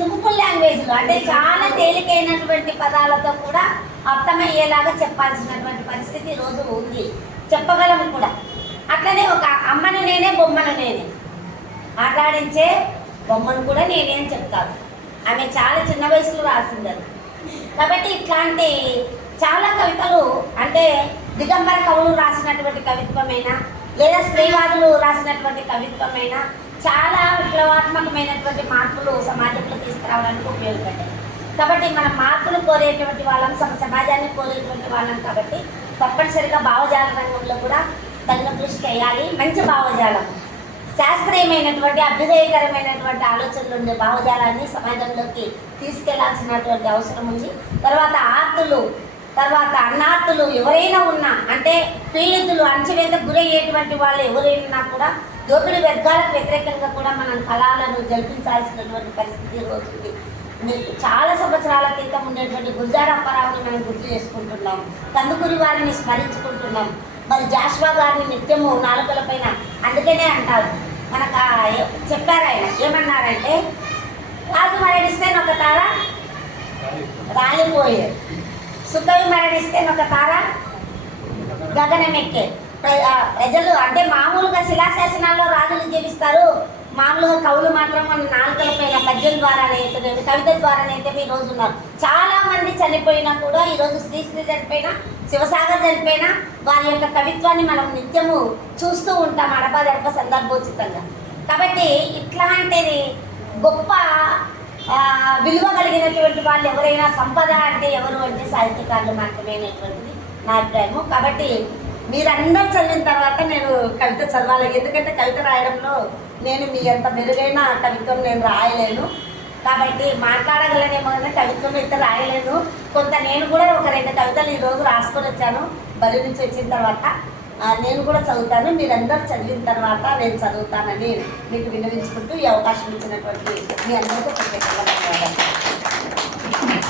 Simple లాంగ్వేజ్లో అంటే చాలా తేలికైనటువంటి పదాలతో కూడా అర్థమయ్యేలాగా చెప్పాల్సినటువంటి పరిస్థితి ఈరోజు ఉంది, చెప్పగలము కూడా. అట్లనే ఒక అమ్మను నేనే బొమ్మను నేనే మాట్లాడించే బొమ్మను కూడా నేనే అని చెప్తాను. ఆమె చాలా చిన్న వయసులో రాసింది అది. కాబట్టి ఇట్లాంటి చాలా కవితలు అంటే దిగంబర కవులు రాసినటువంటి కవిత్వమైనా లేదా స్త్రీవాదులు రాసినటువంటి కవిత్వమైనా చాలా విప్లవాత్మకమైనటువంటి మార్పులు సమాజంలో తీసుకురావడానికి ఉపయోగపడ్డాయి. కాబట్టి మనం మార్పులు కోరేటువంటి వాళ్ళం, సమాజాన్ని కోరేటువంటి వాళ్ళం. కాబట్టి తప్పనిసరిగా భావజాల రంగంలో కూడా తగిన కృషి చేయాలి. మంచి భావజాలం, శాస్త్రీయమైనటువంటి అభ్యుదయకరమైనటువంటి ఆలోచనలు ఉండే భావజాలాన్ని సమాజంలోకి తీసుకెళ్లాల్సినటువంటి అవసరం ఉంది. తర్వాత ఆర్తులు, తర్వాత అన్నార్తులు ఎవరైనా ఉన్నా అంటే పీడితులు, అణచివేతకు గురయ్యేటువంటి వాళ్ళు ఎవరైనా కూడా దోపిడీ వర్గాలకు వ్యతిరేకంగా కూడా మనం కళలను జల్పించాల్సినటువంటి పరిస్థితి ఈరోజు ఉంది. మీకు చాలా సంవత్సరాల క్రితం ఉండేటువంటి గురజాడ అప్పారావుని మనం గుర్తు చేసుకుంటున్నాం, కందుకూరి వారిని స్మరించుకుంటున్నాం. మరి జాషువా గారిని నిత్యము నాలుకల పైన, అందుకనే అంటారు మనకు చెప్పారు ఆయన ఏమన్నారంటే, రాజు మరణిస్తే ఒక తార రాలిపోయేది, సుకవి మరణిస్తే ఒక తార గగనమెక్కే. ప్రజలు అంటే మామూలుగా శిలాశాసనాల్లో రాజులు జీవిస్తారు, మామూలుగా కవులు మాత్రం మన నాలుకల పైన పద్యం ద్వారానైతే కవిత ద్వారానైతే ఈ రోజు ఉన్నారు. చాలా మంది చనిపోయినా కూడా ఈరోజు శ్రీశ్రీ చనిపోయినా, శివసాగర్ చనిపోయినా వారి యొక్క కవిత్వాన్ని మనం నిత్యము చూస్తూ ఉంటాం అడపదడప సందర్భోచితంగా. కాబట్టి ఇట్లాంటిది గొప్ప విలువ కలిగినటువంటి వాళ్ళు ఎవరైనా, సంపద అంటే ఎవరు అంటే సాహిత్యకారులు మాత్రమే అనేటువంటిది నా అభిప్రాయము. కాబట్టి మీరందరూ చదివిన తర్వాత నేను కవిత చదవాలి, ఎందుకంటే కవిత రాయడంలో నేను మీ అంత మెరుగైన కవిత్వం నేను రాయలేను. కాబట్టి మాట్లాడగలనేమో కానీ కవిత్వం అయితే రాయలేను. కొంత నేను కూడా ఒక 2 కవితలు ఈరోజు రాసుకొని వచ్చాను బడి నుంచి వచ్చిన తర్వాత. నేను కూడా చదువుతాను, మీరందరూ చదివిన తర్వాత నేను చదువుతానని మీకు విన్నవించుకుంటూ ఈ అవకాశం ఇచ్చినటువంటి మీ అందరికీ ప్రత్యేకంగా ధన్యవాదాలు.